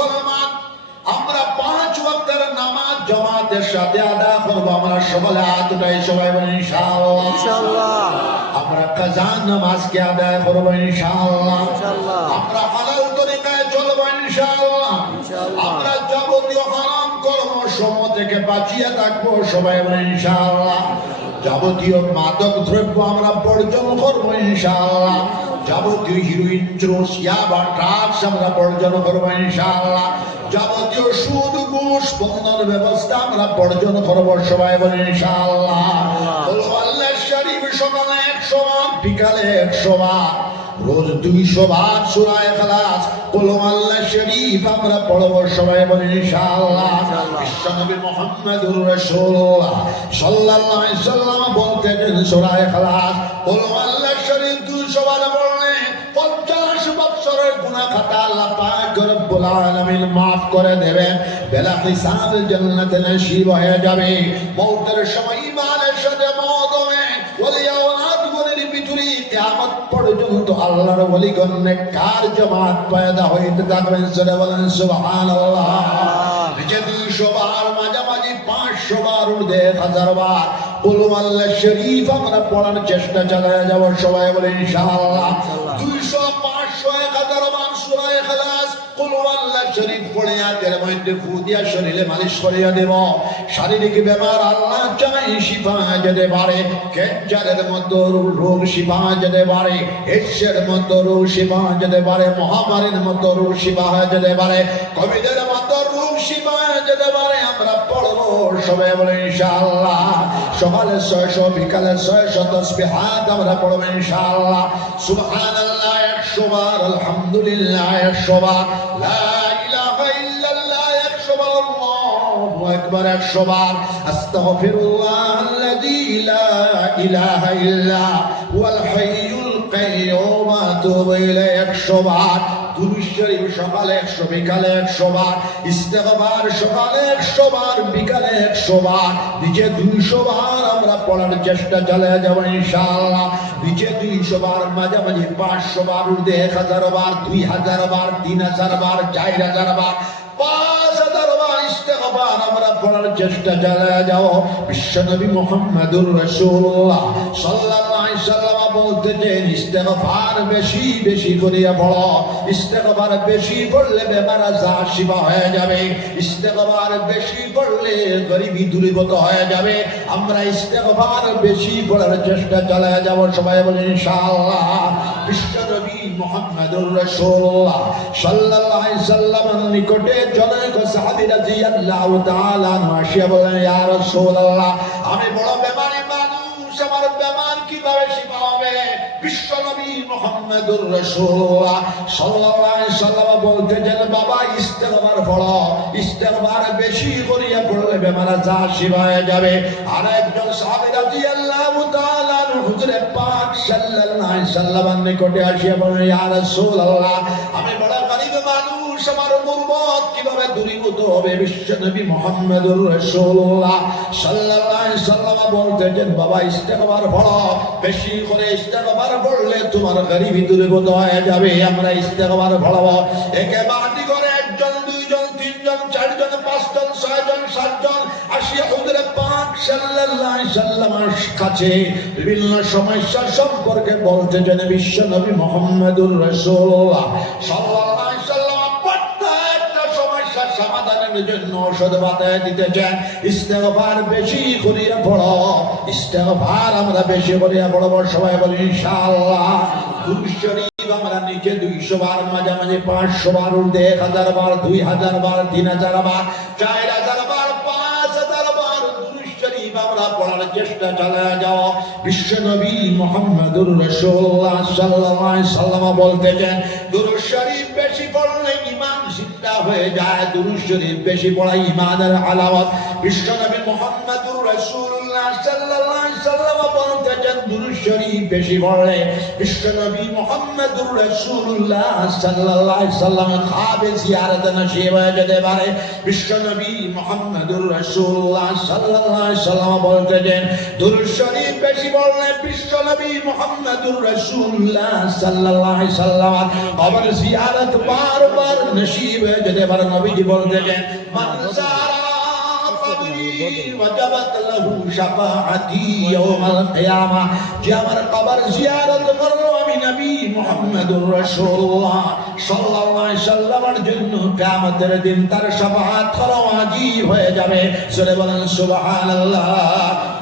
মুসলমান, আমরা 5 ওয়াক্তের নামাজ জামাতের সাথে আদায় করব। আমরা সকালে হাত উঠাই সবাই বলি ইনশাআল্লাহ ইনশাআল্লাহ। আমরা কাজা নামাজকে আদায় করব ইনশাআল্লাহ। ইনশাআল্লাহ। আমরা হালাল তরিকায় চলব ইনশাআল্লাহ। ইনশাআল্লাহ। আমরা যাবতীয় হারাম কর্মসমূহ থেকে বাঁচিয়ে থাকবো সবাই বলি ইনশাআল্লাহ। যাবতীয় মাদক দ্রব্য আমরা বর্জন করব ইনশাআল্লাহ। যাবতীয় হিরোইন, চোষ, ইয়াবা, ড্রাগস আমরা বর্জন করব ইনশাআল্লাহ। যাবতীয় সুদ, ঘুষ, বন্ধন ব্যবস্থা আমরা বর্জন করব সবাই বলি ইনশাআল্লাহ। আল্লাহ শরীফ সকালে 100 বার, বিকালে 100 বার, রোজ 200 বার সূরা ইখলাস কুল আল্লাহ শরীফ আমরা পড়ব সবাই বলি ইনশাআল্লাহ। বিশ্বনবী মুহাম্মদুর রাসূলুল্লাহ সাল্লাল্লাহু আলাইহি ওয়াসাল্লাম বলতেন সূরা ইখলাস কুল আল্লাহ শরীফ 200 বার পড়লে 50 বছরের গুনাহ খাতা আল্লাহ পাক রব্বুল আলামিন maaf করে দেবেন। বেলা হিসাব জান্নাতে নসিব হয়ে যাবে। মওতের সময় ঈমানের সাথে মওত হবে। ওলি আওলাদ ওলির ভিতরে কিয়ামত পর্যন্ত আল্লাহর ওলিগণ নেককার জামাত পয়দা হইতে থাকবেন। সরে বলেন সুবহানাল্লাহ। যে 200 বার, মাঝামাঝি 500 বার, ঊর্ধ্বে 1000 বার কুল আল্লাহ শরীফ আমরা পড়ার চেষ্টা চালিয়ে যাব সবাই বলে ইনশাআল্লাহ। 200, 500, 1000 বার সূরা ইখলাস কুল আল্লাহ শরীফ পড়ে হাতের মধ্যে ফু দিয়া শরীরে মালিশ করিয়া দেব। শারীরিক ব্যাপার আল্লাহ চাই শিফা যেতে পারে। ক্যান্সারের মতো রোগ শিফা যেতে পারে। এইডসের মতো রোগ শিফা যেতে পারে। মহামারীর মতো রোগ শিফা যেতে পারে। কোভিডের মতো রোগ শিফা যেতে পারে। আমরা পড়বো সবাই বলে ইনশাআল্লাহ। সকালে 600, বিকালে 600 তাসবিহাত আমরা পড়বো ইনশাআল্লাহ। সুবহানাল্লাহ 100 বার, আলহামদুলিল্লাহ 100 বার, লা ইলাহা ইল্লাল্লাহ 100 বার, আল্লাহু আকবার 100 বার, আস্তাগফিরুল্লাহ আল্লাযী লা ইলাহা ইল্লা হুয়াল হাইয়ুল কাইয়্যুম আতুবু ইলাইহি 100 বার। দুরূদ শরীফ সকালে 100, বিকালে 100 বার। ইস্তেগফার সকালে 100 বার, বিকালে 100 বার। নিচে 200 বার আমরা পড়ার চেষ্টা চালিয়ে যাব ইনশাআল্লাহ। নিচে 200 বার, মাঝামাঝি 500 বার, ঊর্ধ্বে 1000 বার, 2000 বার, 3000 বার, 4000 বার, 5000 বার ইস্তেগফার আমরা পড়ার চেষ্টা চালিয়ে যাব। বিশ্বনবী মুহাম্মদুর রাসূলুল্লাহ সাল্লাল্লাহু আলাইহি ওয়াসাল্লাম বলতেন ইস্তেগফার বেশি বেশি করিয়া পড়ো। ইস্তেগফার বেশি পড়লে বেমার আজার শিফা হয়ে যাবে। ইস্তেগফার বেশি পড়লে গরিবী দূরীভূত হয়ে যাবে। আমরা ইস্তেগফার বেশি পড়ার চেষ্টা চালিয়ে যাব সবাই বলে ইনশাআল্লাহ। বিশ্বনবী মুহাম্মদুর রাসূলুল্লাহ সাল্লাল্লাহু আলাইহি ওয়াসাল্লামের নিকটে জনৈক সাহাবী রাদিয়াল্লাহু তাআলা আনহু আসিয়া বললেন, ইয়া রাসূলুল্লাহ, আমি বড় বেমারি মানুষ, আমার বেমার কিভাবে শিফা হবে? বিশ্বনবী মুহাম্মদুর রাসূলুল্লাহ সাল্লাল্লাহু আলাইহি ওয়াসাল্লাম বলতেছেন, বাবা ইস্তেগফার পড়ো। ইস্তেগফার বেশি করিয়া পড়লে বেমার আজার শিফা হয়ে যাবে। আর একজন সাহাবী রাদিয়াল্লাহু তাআলা আনহু হুজুরে পাক সাল্লাল্লাহু আলাইহি ওয়াসাল্লামের নিকটে আসিয়া বললেন, ইয়া রাসূলুল্লাহ, আমি বড় গরীব মানুষ, আমার মুরবত কিভাবে দূরীভূত হবে? বিশ্বনবী মুহাম্মদুর রাসূলুল্লাহ সাল্লাল্লাহু আলাইহি ওয়াসাল্লাম বলতেছেন, বাবা ইস্তেগফার পড়ো। বেশি করে ইস্তেগফার পড়লে তোমার গরীবী দূরীভূত হয়ে যাবে। আমরা ইস্তেগফার পড়বো। একে বাড়ি করে 1 জন, 2 জন, 3 জন, 4 জন, 5 জন, 6 জন, 7 জন আসিয়া হুজুরে পাক সাল্লাল্লাহু আলাইহি ওয়াসাল্লামের কাছে বিভিন্ন সমস্যা সম্পর্কে বলতেছেন। বিশ্বনবী মুহাম্মদুর রাসূলুল্লাহ সাল্লাল্লাহু আলাইহি ওয়াসাল্লাম প্রত্যেকটা সমস্যার সমাধানের জন্য ঔষধ বাতায় দিতেছেন। ইস্তেগফার বেশি করিয়া পড়ো। ইস্তেগফার আমরা বেশি করিয়া পড়ব সবাই বলি ইনশাআল্লাহ। দুরূদ শরীফ আমরা নিচে 200 বার, মাঝামাঝি 500 বার, ঊর্ধ্বে 1000 বার, 2000 বার, 3000 বার, 4000 বার, 5000 বার দুরূদ শরীফ আমরা পড়ার চেষ্টা চালিয়ে যাও। বিশ্বনবী মুহাম্মদুর রাসূলুল্লাহ সাল্লাল্লাহু আলাইহি ওয়াসাল্লাম বলতেছেন, দুরূদ শরীফ বেশি পড়লে ঈমান জিন্দা হয়ে যায়। দুরূদ শরীফ বেশি পড়া ঈমানের আলামত। বিশ্বনবী মুহাম্মদুর রাসূলুল্লাহ সাল্লাল্লাহু আলাইহি ওয়াসাল্লাম বলতেছেন, দুরূদ শরীফ বেশি পড়লে বিশ্বনবী মুহাম্মদুর রাসূলুল্লাহ সাল্লাল্লাহু আলাইহি ওয়াসাল্লাম খাবে জিয়ারত নসিব হয়ে যেতে পারে। বিশ্বনবী মুহাম্মদুর রাসূলুল্লাহ সাল্লাল্লাহু আলাইহি ওয়াসাল্লাম বলতেছেন, দুরূদ শরীফ বেশি পড়লে বিশ্বনবী মুহাম্মদুর রাসূলুল্লাহ সাল্লাল্লাহু আলাইহি ওয়াসাল্লাম কবর জিয়ারত বারবার নসিব হয়ে যেতে পারে নবীজি বলতে গেলেন وجبت له شفاعتي يوم القيامة যে আমার কবর জিয়ারত করলো আমি নবী মুহাম্মদুর রাসূলুল্লাহ সাল্লাল্লাহু আলাইহি সাল্লামের জন্য কিয়ামতের দিন তার শাফাআত করা ওয়াজিব হয়ে যাবে সূরা বলেন সুবহানাল্লাহ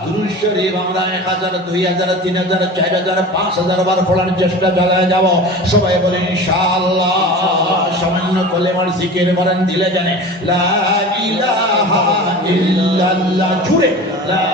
দুরূদ শরীফ আমরা 1000 2000 3000 4000 5000 বার পড়ার চেষ্টা চালিয়ে যাব সবাই বলেন ইনশাআল্লাহ সামান্য কলেমার জিকির করেন দিলে জানে লা ইলাহা ইল্লাল্লাহ জুড়ে লা